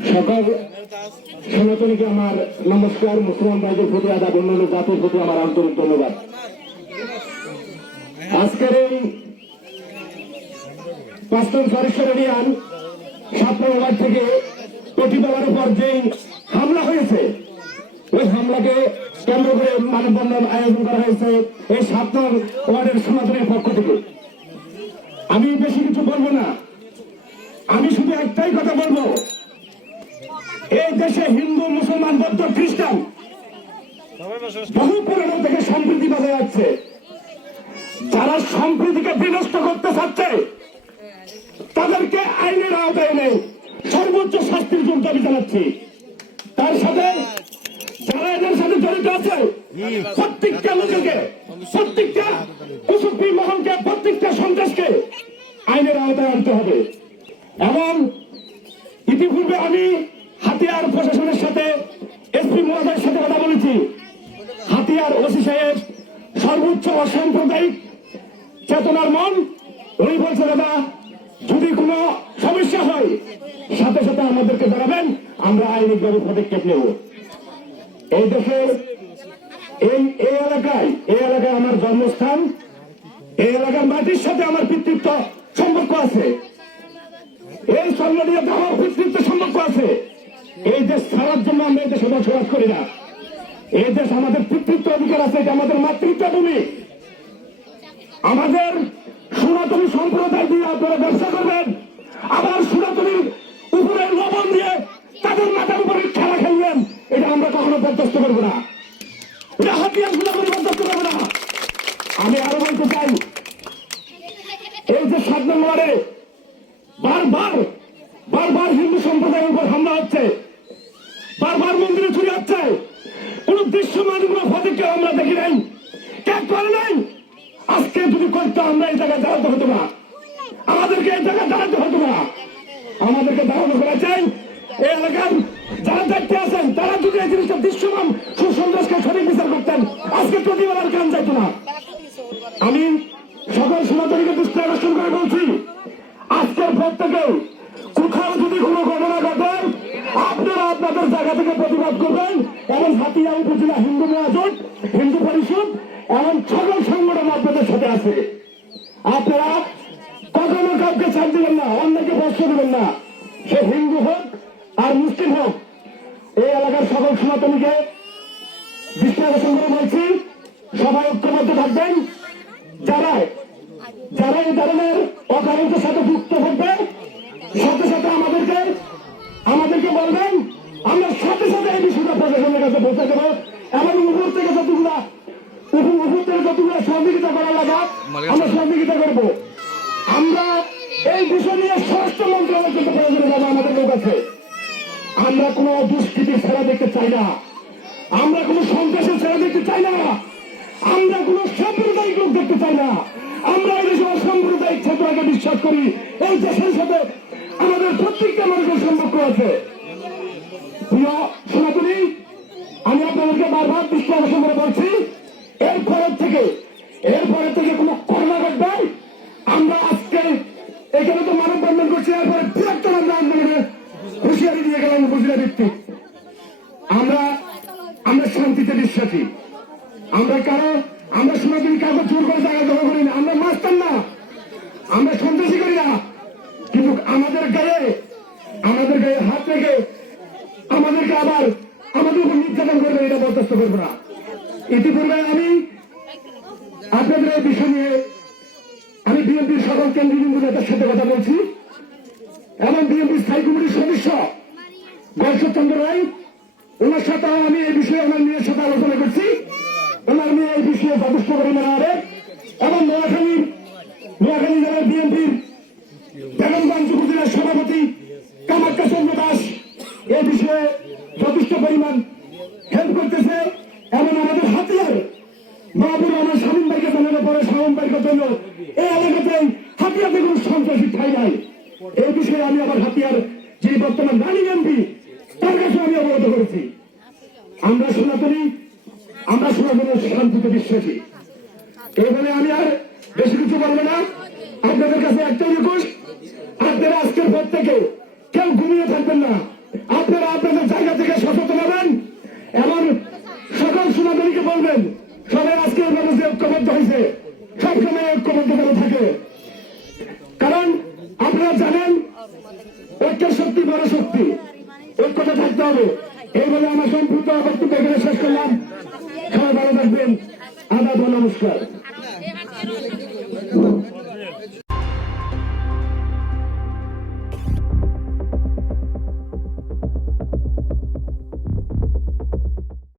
সকাল সনাতনীকে আমার নমস্কার, মুসলমান ভাইদের প্রতি আদাব, অন্যান্য জাতির প্রতি আমার আন্তরিক ধন্যবাদ। আজকের এই 5 নং ফরেস্টার এরিয়ান 7 নং ওয়ার্ড থেকে প্রতিবারের উপর যে হামলা হয়েছে, ওই হামলাকে কেন্দ্র করে মানববন্ধন আয়োজন করা হয়েছে এই 7 নং ওয়ার্ডের সনাতনের পক্ষ থেকে। আমি বেশি কিছু বলবো না, আমি শুধু একটাই কথা বলবো, এই দেশে হিন্দু, মুসলমান, বৌদ্ধ, খ্রিস্টান বহু পুরানো থেকে সম্প্রীতি বজায় আছে। যারা সম্প্রীতিকে বিনষ্ট করতে চাচ্ছে তাদেরকে আইনের আওতায় এনে সর্বোচ্চ শাস্তির জন্য দাবি জানাচ্ছি। তার সাথে যারা এদের সাথে জড়িত আছে প্রত্যেকটা লোককে, প্রত্যেকটা কুসুফি মহলকে, প্রত্যেকটা সন্ত্রাসকে আইনের আওতায় আনতে হবে। এবং ইতিপূর্বে আমি হাতিয়ার প্রশাসনের সাথে, এসপি মহোদয়ের সাথে কথা বলেছি। হাতিয়ার ওসি সাহেব সর্বোচ্চ অসাম্প্রদায়িক চেতনার মন, উনি বলছে দাদা যদি কোনো সমস্যা হয় সাথে সাথে আমাদেরকে জানাবেন, আমরা আইনিকভাবে পদক্ষেপ নেব। এই দেশের এই এলাকায় আমার জন্মস্থান, এই এলাকার মাটির সাথে আমার পিতৃত্ব সম্পর্ক আছে, এই সংগঠনের আমার পিতৃত্ব সম্পর্ক আছে। এই দেশ ছাড়ার জন্য আমরা এই দেশে বসবাস করি না। এই দেশ আমাদের পিতৃত্ব অধিকার আছে, এটা আমাদের মাতৃত্ব ভূমি। আমাদের সনাতনী সম্প্রদায় দিয়ে আপনারা ব্যবসা করবেন, আবার সনাতনীর উপরে লবণ দিয়ে তাদের মাথার উপরে খেলা খেলবেন, এটা আমরা কখনো বরদাস্ত করবো না, এটা হাতিয়ার গুলা করে বরদাস্ত করবো না। আমি আরো বলতে চাই, এই যে 7 নম্বরে বারবার হিন্দু সম্প্রদায়ের উপর হামলা হচ্ছে, বারবার মন্দিরে চুরি হচ্ছে, কোন দৃশ্যমান পদক্ষেপ আমরা দেখি নাই, কে করে নাই। আজকে যদি করতো আমরা এই জায়গায় দাঁড়াতে হতো না, আমাদেরকে এই জায়গায় দাঁড়াতে হতো না। আমাদেরকে দাঁড়ানো করা চাই। এই এলাকার যারা দায়িত্বে আছেন তারা যদি এই জিনিসটা দৃশ্যমান সুসন্ত্রাসকে সঠিক বিচার করতেন, আজকে প্রতিবারের কান যাইত না। আমি সকল সনাতনীকে দৃষ্টি আকর্ষণ করে বলছি, আজকের পর থেকে কোথাও যদি কোনো ঘটনা ঘটে আপনারা আপনাদের জায়গা থেকে প্রতিবাদ করবেন। এবং হাতিয়া উপজেলা হিন্দু মহাজোট, হিন্দু পরিষদ এবং সকল সংগঠন আপনাদের সাথে আছে। আপনারা কখনো কাউকে ছাড় দিবেন না, অন্যকে বস্ত দেবেন না, সে হিন্দু হোক আর মুসলিম হোক। এই এলাকার সকল সনাতনীকে দৃষ্টি আকর্ষণ করে বলছি, সবাই ঐক্যবদ্ধ থাকবেন। যারা এই ধরনের অকারণের সাথে যুক্ত থাকবে সাথে সাথে আমাদেরকে বলবেন, আমরা সাথে সাথে এই বিষয়টা প্রশাসনের কাছে পৌঁছে দেবো। এবং উপর থেকে যতগুলা সহযোগিতা করা লাগা আমরা সহযোগিতা করব। আমরা এই বিষয় নিয়ে স্বরাষ্ট্র মন্ত্রণালয় কিন্তু প্রয়োজন যাবো, আমাদের লোক আছে। আমরা কোন দুষ্কৃতির ছেড়া দেখতে চাই না, আমরা কোন সন্ত্রাসের ছেড়া দেখতে চাই না, আমরা কোন সাম্প্রদায়িক লোক দেখতে চাই না। আমরা এই দেশে অসাম্প্রদায়িক চেতনাকে বিশ্বাস করি। এই দেশের সাথে আমাদের প্রত্যেকটা মানুষের সম্পর্ক আছে। প্রিয় সনাতনী, আমি আপনাদেরকে বারবার দৃষ্টি আকর্ষণ করে বলছি, এরপরের থেকে কোন ঘটনা ঘটবে, আমরা আজকে এখানে তো মানববন্ধন করছি, এরপরে বৃহত্তর আমরা আন্দোলনে হুঁশিয়ারি দিয়ে গেলাম উপজেলা ভিত্তিক। আমরা শান্তিতে বিশ্বাসী। আমরা সনাতনী কাউকে জোর করে জায়গা দখল করি না, আমরা মাস্তান না, আমরা সন্ত্রাসী করি না। কিন্তু আমাদের গায়ে হাত রেখে আমাদেরকে আবার আমাদের উপর নির্যাতন করবে, এটা বরদাস্ত করবো না। ইতিপূর্বে আমি আপনাদের এই বিষয় নিয়ে আমি বিএনপির সকল কেন্দ্রীয় নেতার সাথে কথা বলছি এবং বিএনপির স্থায়ী কমিটির সদস্য গর্ষচন্দ্র রায়, ওনার সাথে আমি এই বিষয়ে আমার মেয়ের সাথে আলোচনা করছি। ওনার মেয়ে এই বিষয়ে যথেষ্ট পরিমাণে আবেগ, এবং নোয়াখালী জেলার বিএনপির বেগমগঞ্জ উপজেলার সভাপতি কামাখ্যা চন্দ্র দাস এই বিষয়ে যথেষ্ট পরিমাণ হেল্প করতেছে। এবং আমাদের হাতিয়ার বাবুর আমার স্বামীন ভাইকে জানানোর পরে শামীম ভাইকে জন্য এই এলাকাতে হাতিয়াতে কোন সন্ত্রাসী ঠাই নাই। এই বিষয়ে আমি আবার হাতিয়ার যিনি বর্তমান রানিং এমপি তার কাছে আমি অবগত করেছি। আমরা সনাতনী শান্তিতে বিশ্বাসী। এইভাবে আমি আর বেশি কিছু বলবো না। আপনাদের কাছে একটাই রিকোয়েস্ট, আপনারা আজকের পর থেকে কেউ ঘুমিয়ে থাকবেন না, ঐক্যতা থাকতে হবে। এই বলে আমার সংক্ষিপ্ত বক্তব্য এখানে শেষ করলাম। সবাই ভালো থাকবেন। আদাব ও নমস্কার।